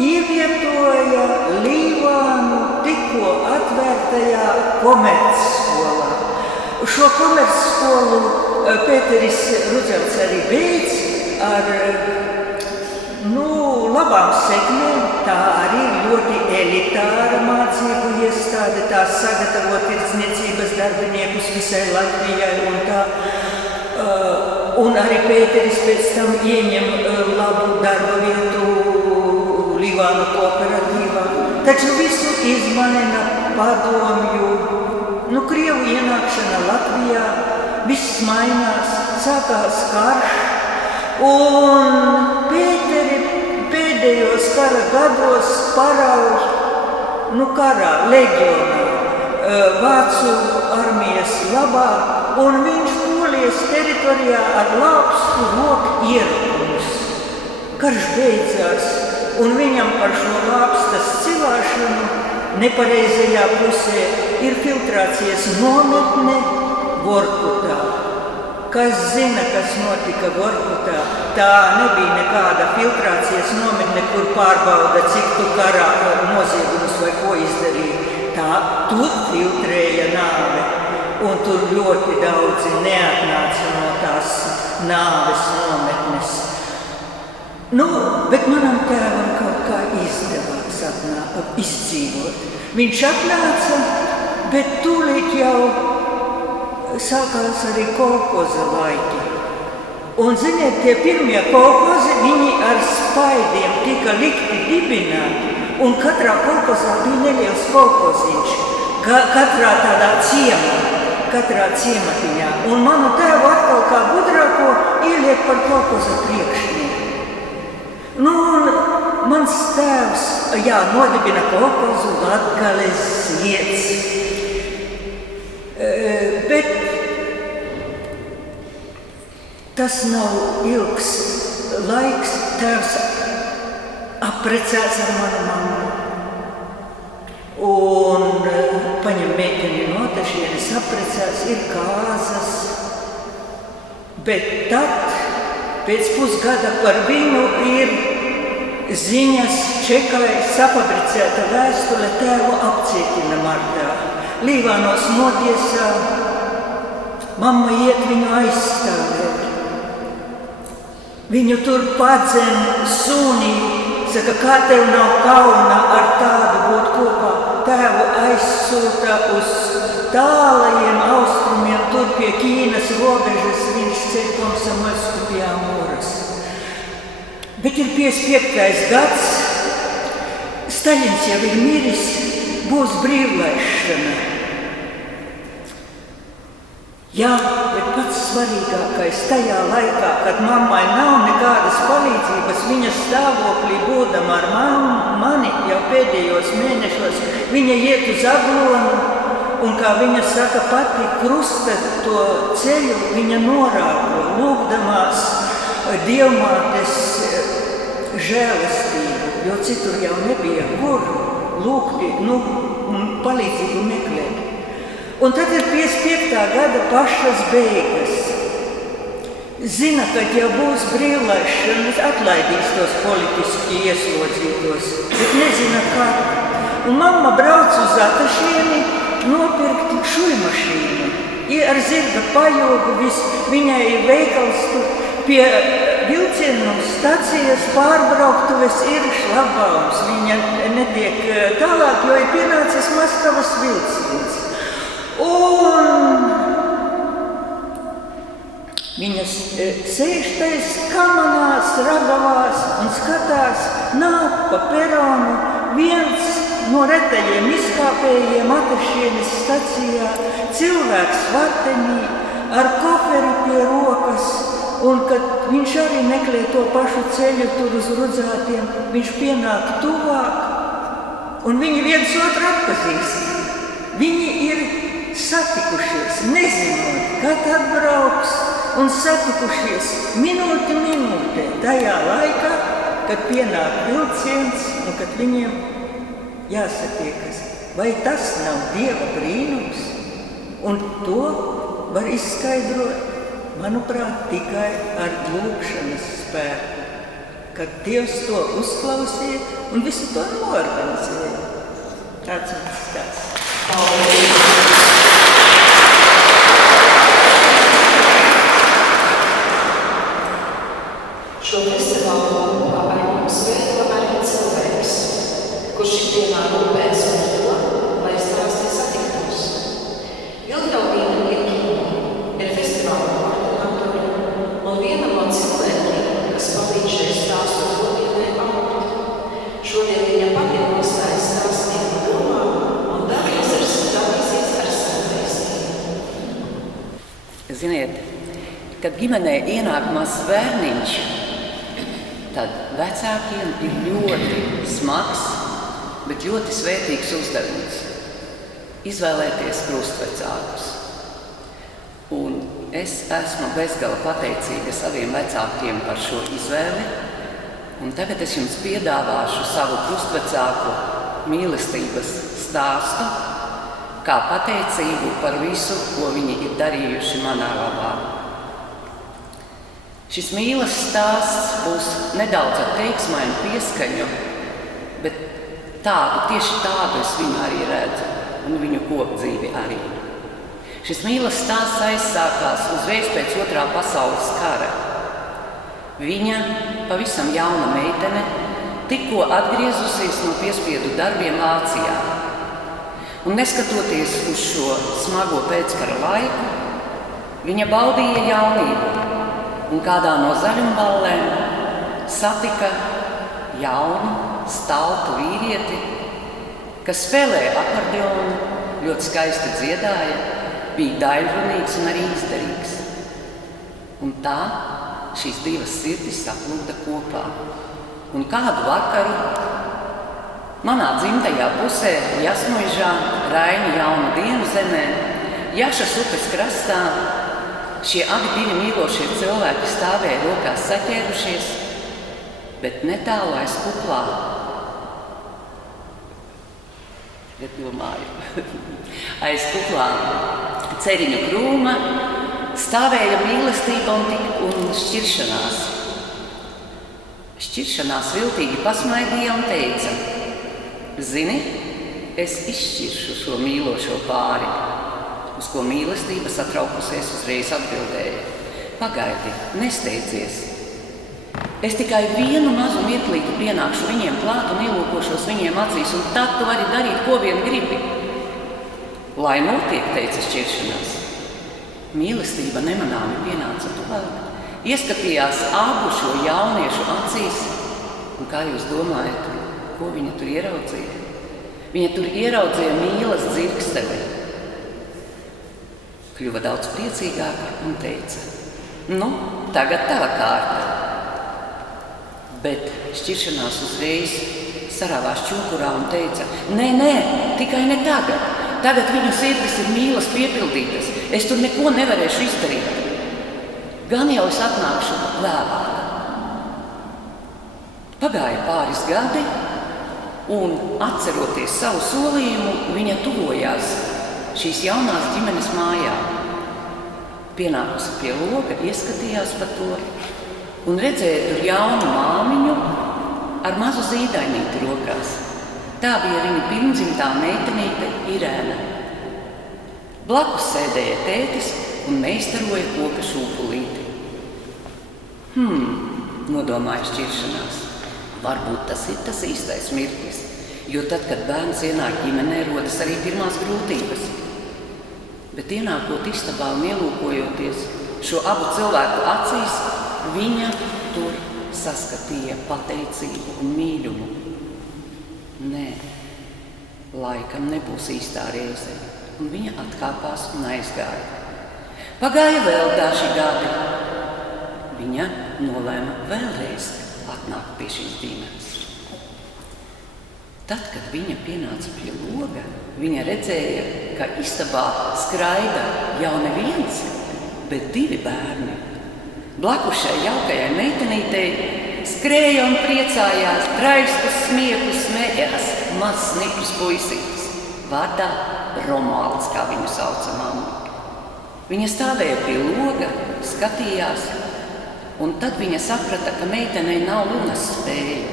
ievietoja Līvānu tikko atvērtajā komercskolā. Šo komercskolu Pēteris Rudzelts arī beidz ar labām sekmēm. Tā arī ļoti elitāra mācību iestāde, tā sagatavo tirdzniecības darbiniekus visai Latvijai un tā. Un arī Pēteris pēc tam ieņem labu darba vietu Līvānu kooperatīvā. Taču visu izmaina padomju, Krievu ienākšana Latvijā, viss mainās, sākās karš, un Pēteri pēdējos kara gados parauž, karā, leģionā, Vācu armijas labā, un viņš Polijas teritorijā ar lāpstu roku ierokumus. Karš beidzās, un viņam par šo lāpstas cilāšanu nepareizajā pusē ir filtrācijas nometne Vorkutā. Kas zina, kas notika Vorkutā, tā nebija nekāda filtrācijas nometne, kur pārbauda, cik tu karā noziegumus vai ko izdarīja. Tā tur filtrēja nāve, un tur ļoti daudzi neatnāca no tās nāves nometnes. Nu, bet manam tēvam kaut kā izdevās izdzīvot. Viņš atnāca, bet tūlīt jau sākās arī kolhoza laiki. Un, ziniet, tie pirmie kolhozi, viņi ar spaidiem tika likti dibināti, un katrā kolhozā bija neliels kolhoziņš, katrā tādā ciematiņā. Un manu tēvu atkal kā gudrāko ieliek par kolhoza priekšnieku. Nu, un mans tēvs, nodibina kolhozu Latgales Zieds. Bet tas nav ilgs laiks. Tēvs apprecās ar manu mammu un paņem meiteni no Otašienes, apprecās, ir kāzas. Bet tad, pēc pusgada par viņu ir ziņas Čekai safabricēta vēstule, tēvu apcietina martā. Līvānos notiesā, mamma iet viņu aizstāvēt. Viņu tur padzen sūnī, saka, kā tev nav kauna ar tādu būt kopā. Tēvu aizsūta uz tālajiem austrumiem, tur pie Ķīnas robežas, viņš ceļ Komsomolsku pie Amūras. Bet ir 55. gads, Staļins jau ir miris, būs brīvlaišana. Jā, bet pats svarīgākais tajā laikā, kad mammai nav nekādas palīdzības, viņa stāvoklī būdama ar mani jau pēdējos mēnešos, viņa iet uz Aglonu un, kā viņa saka, pati krusta to ceļu, viņa norāko, lūgdamās Dievmātes žēlastību, jo citur jau nebija kur lūgti, palīdzību meklēt. Un tad ir 55. gada pašas beigas. Zina, kad jau būs brīvlaišanas, atlaidīs tos politiski ieslodzītos, bet nezina kā. Un mamma brauc uz Atašieni nopirkt šujmašīnu. Ar zirga pajogu, viņai ir veikals pie vilcienu stacijas pārbrauktuves ir šlagbaums. Viņa netiek tālāk, jo ir pienācis Maskavas vilciens. Un viņa sēž tais kamanās, ragavās un skatās, nāk pa peronu viens no retajiem izkāpējiem Atašienes stacijā, cilvēks vatenī ar koferi pie rokas, un kad viņš arī meklē to pašu ceļu tur uz Rudzātiem, viņš pienāk tuvāk, un viņi viens otru atpazīst. Viņi ir satikušies, nezinot, kad atbrauks, un satikušies minūtē, tajā laikā, kad pienāk vilciens un kad viņiem jāsatiekas. Vai tas nav Dieva brīnums? Un to var izskaidrot, manuprāt, tikai ar lūgšanas spēku, kad Dievs to uzklausīja un visu to noorganizēja. Tāds ir tas. Šo festivālu kopā ar svēto arī cilvēks, kurš ikdienā rūpēs par to, lai stāsti satiktos. Vilgraudīna Liekīna ir festivāla koordinātori un viena no cilvēkiem, kas palīdz šai stāstu kopienai augt. Šodien viņa pati nostāja stāstnieku domā un darbojas ar savu vēstījumu. Ziniet, kad ģimenē ienāk mazs bērniņš, tad vecākiem ir ļoti smags, bet ļoti svētīgs uzdevums – izvēlēties krustvecākus. Un es esmu bezgala pateicīga saviem vecākiem par šo izvēli, un tagad es jums piedāvāšu savu krustvecāku mīlestības stāstu, kā pateicību par visu, ko viņi ir darījuši manā labā. Šis mīlas stāsts būs nedaudz ar teiksmainu pieskaņu, bet tieši tādu es viņu arī redzu, un viņu kopdzīvi arī. Šis mīlas stāsts aizsākās uzreiz pēc 2. pasaules kara. Viņa, pavisam jauna meitene, tikko atgriezusies no piespiedu darbiem Vācijā. Un neskatoties uz šo smago pēckara laiku, viņa baudīja jaunību un kādā no zaļumballēm satika jaunu, staltu vīrieti, kas spēlēja akordeonu, ļoti skaisti dziedāja, bija daļrunīgs un arī izdarīgs. Un tā šīs divas sirdis saplūda kopā. Un kādu vakaru manā dzimtajā pusē, Jasmuižā, Raini jaunu dienu zemē, Jašas upes krastā, šie abi divi mīlošie cilvēki stāvēja rokās saķērušies, bet netālu aiz kuplā. Aiz kuplā ceriņu krūma stāvēja mīlestība un šķiršanās. Šķiršanās viltīgi pasmaidīja un teica: zini, es izšķiršu šo mīlošo pāri. Uz ko mīlestība satraukusies uzreiz atbildēja: pagaidi, nesteidzies. Es tikai vienu mazu mirklīti pienākšu viņiem klāt un ielūkošos viņiem acīs, un tad tu vari darīt, ko vien gribi. Lai notiek, teica šķiršanās. Mīlestība nemanāmi pienāca tuvāk, ieskatījās abu šo jauniešu acīs, un kā jūs domājat, ko viņa tur ieraudzīja? Viņa tur ieraudzīja mīlas dzirksteli. Kļuva daudz priecīgāka un teica: nu, tagad tava kārta. Bet šķiršanās uzreiz sarāvās čukurā un teica: nē, tikai ne tagad. Tagad viņu sirdis ir mīlas piepildītas. Es tur neko nevarēšu izdarīt. Gan jau es atnākšu vēlāk. Pagāja pāris gadi, un atceroties savu solījumu, viņa tuvojās šīs jaunās ģimenes mājā. Pienākusi pie loga, ieskatījās pa to un redzēja tur jaunu māmiņu ar mazu zīdainīti rokās. Tā bija viņa pirmdzimtā meitenīte Irēna. Blakus sēdēja tētis un meistaroja koka šūpulīti. Nodomāja šķiršanās. Varbūt tas ir tas īstais mirklis, jo tad, kad bērns ienāk ģimenē, rodas arī pirmās grūtības. Bet ienākot istabā un ielūkojoties šo abu cilvēku acīs, viņa tur saskatīja pateicību un mīļumu. Nē, laikam nebūs īstā reize, un viņa atkāpās un aizgāja. Pagāja vēl daži gadi. Viņa nolēma vēlreiz atnākt pie šīs ģimenes. Tad, kad viņa pienāca pie loga, viņa redzēja, ka istabā skraida jau neviens, bet divi bērni. Blakus šai jaukajai meitenītei skrēja un priecājās, traiskus smieklus smējās mazs nikls puisītis, vārdā Romualds, kā viņu sauca mamma. Viņa stāvēja pie loga, skatījās, un tad viņa saprata, ka meitenei nav lunas spēja.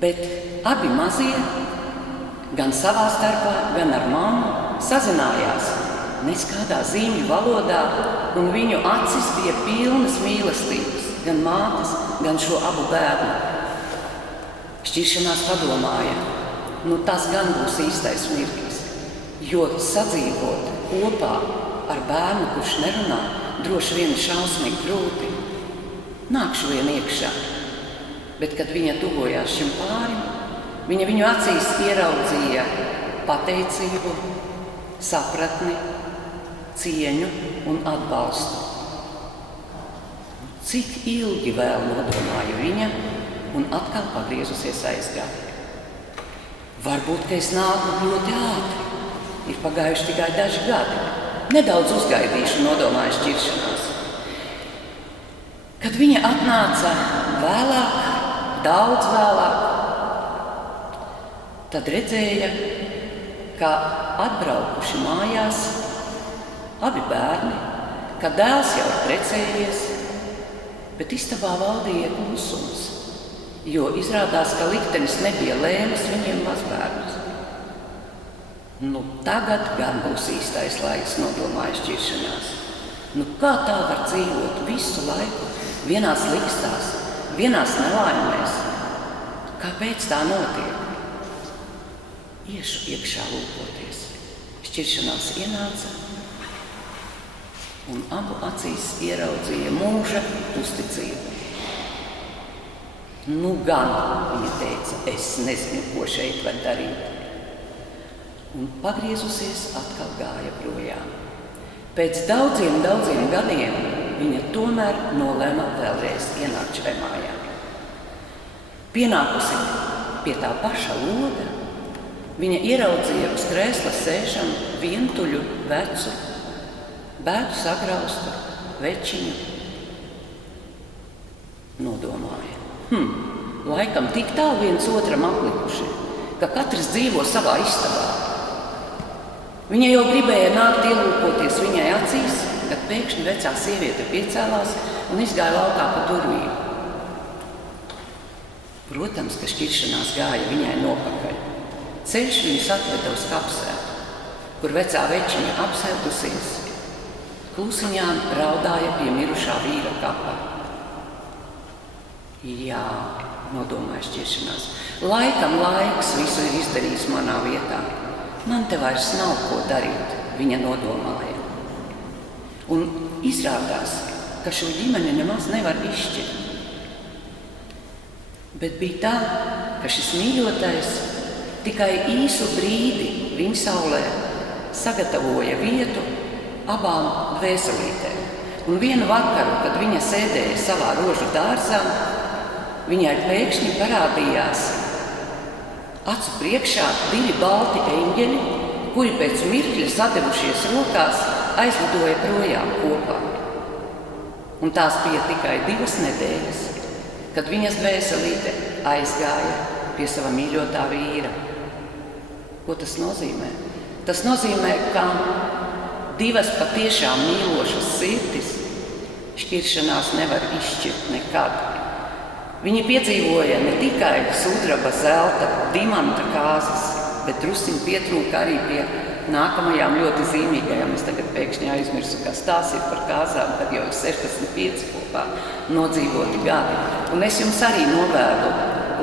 Bet abi mazie, gan savā starpā, gan ar mammu, sazinājās neskādā zīmju valodā, un viņu acis bija pilnas mīlestības, gan mātes, gan šo abu bērnu. Šķiršanās padomāja: nu tas gan būs īstais mirklis, jo sadzīvot kopā ar bērnu, kurš nerunā, droši vien šausmīgi grūti. Nākšu vien iekšā. Bet, kad viņa tuvojās šim pārim, viņa viņu acīs ieraudzīja pateicību, sapratni, cieņu un atbalstu. Cik ilgi vēl, nodomāja viņa, un atkal pagriezusies aizgāja. Varbūt, ka es nāku ļoti ātri. Ir pagājuši tikai daži gadi. Nedaudz uzgaidīšu, nodomāja šķiršanās. Kad viņa atnāca vēlāk, daudz vēlāk, tad redzēja, ka atbraukuši mājās abi bērni, ka dēls jau ir precējies, bet istabā valdīja klusums, jo izrādās, ka liktenis nebija lēmis viņiem mazbērnus. Nu, tagad gan būs īstais laiks, nodomāja šķiršanās. Nu, kā tā var dzīvot visu laiku vienās likstās, vienās nelaimēs. Kāpēc tā notiek? Iešu iekšā lūkoties. Šķiršanās ienāca, un abu acīs ieraudzīja mūža uzticību. Nu gan, viņa teica, es nezinu, ko šeit var darīt. Un pagriezusies atkal gāja projām. Pēc daudziem gadiem viņa tomēr nolēma vēlreiz ienākt šai mājā. Pienākusi pie tā paša loga, viņa ieraudzīja uz krēsla sēžam vientuļu vecu, bēdu sagraustu večiņu. Nodomāja. Laikam tik tālu viens otram aplikuši, ka katrs dzīvo savā istabā. Viņa jau gribēja nākt ielūkoties viņai acīs, kad pēkšņi vecā sieviete piecēlās un izgāja laukā pa durvīm. Protams, ka šķiršanās gāja viņai nopakaļ. Ceļš viņus atveda uz kapsētu, kur vecā večiņa apsēdusies. Klusiņām raudāja pie mirušā vīra kapa. Jā, nodomāja šķiršanās, laikam laiks visu ir izdarījis manā vietā. Man te vairs nav ko darīt, viņa nodomāja. Un izrādās, ka šo ģimeni nemaz nevar izšķirt. Bet bija tā, ka šis mīļotais tikai īsu brīdi viņsaulē sagatavoja vietu abām dvēselītēm. Un vienu vakaru, kad viņa sēdēja savā rožu dārzā, viņai pēkšņi parādījās acu priekšā 2 balti eņģeļi, kuri pēc mirkļa sadevušies rokās aizlidoja projām kopā. Un tās bija tikai 2 nedēļas, kad viņas dvēselīte aizgāja pie sava mīļotā vīra. Ko tas nozīmē? Tas nozīmē, ka 2 patiešām mīlošas sirdis šķiršanās nevar izšķirt nekad. Viņi piedzīvoja ne tikai sudraba, zelta, dimanta kāzas, bet drusciņi pietrūka arī pie nākamajām ļoti zīmīgajām. Es tagad pēkšņi aizmirsu, kas tās ir par kāzām, kad jau ir 65 kopā nodzīvoti gadi. Un es jums arī novēlu,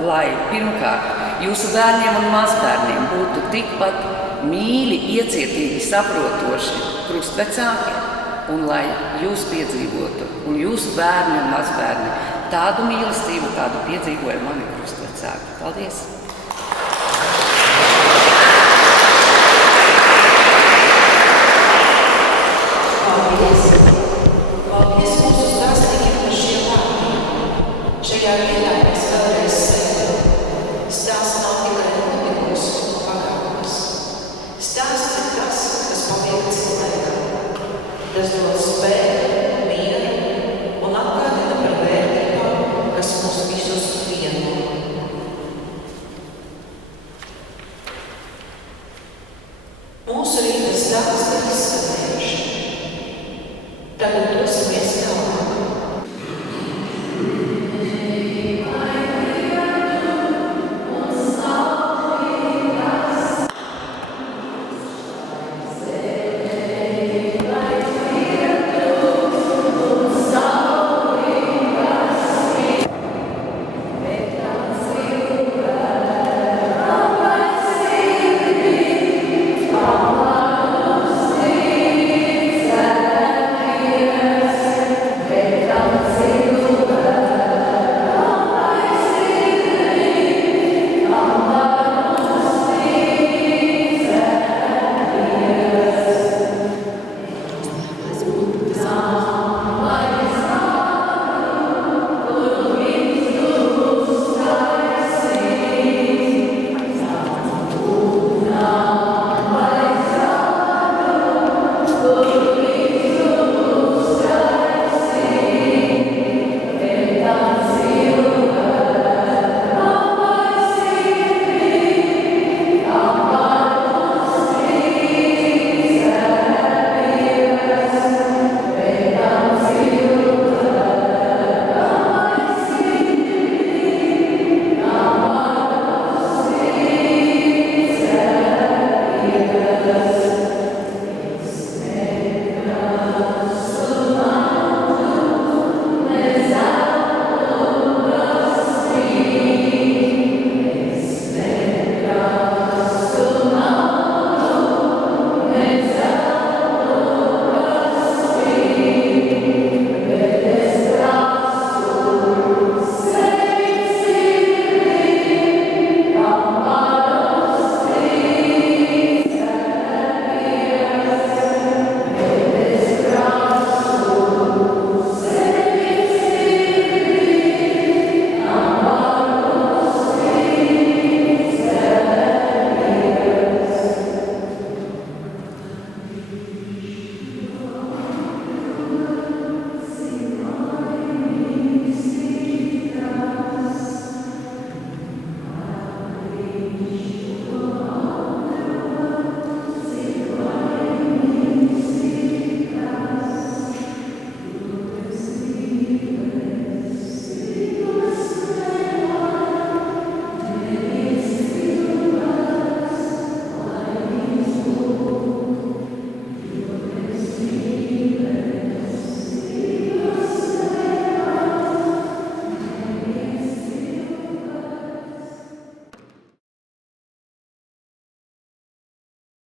lai pirmkārt jūsu bērniem un mazbērniem būtu tikpat mīļi, iecietīgi, saprotoši krustvecāki, un lai jūs piedzīvotu, un jūsu bērni un mazbērni, tādu mīlestību, kādu piedzīvoja mani krustvecāki. Paldies! Paldies mūsu stāstniekiem par šiem vārdiem. Šajā vietā mēs vēlreiz sēdam. Stāsts nav tikai notikumus un pagātnes. Stāsts ir tas, kas paliek cilvēkam. Tas dod spēju, mieru un atgādina par vērtībām, kas mūs visus vieno. Mūsu rīta stāsti ir izskanējuši. Tagad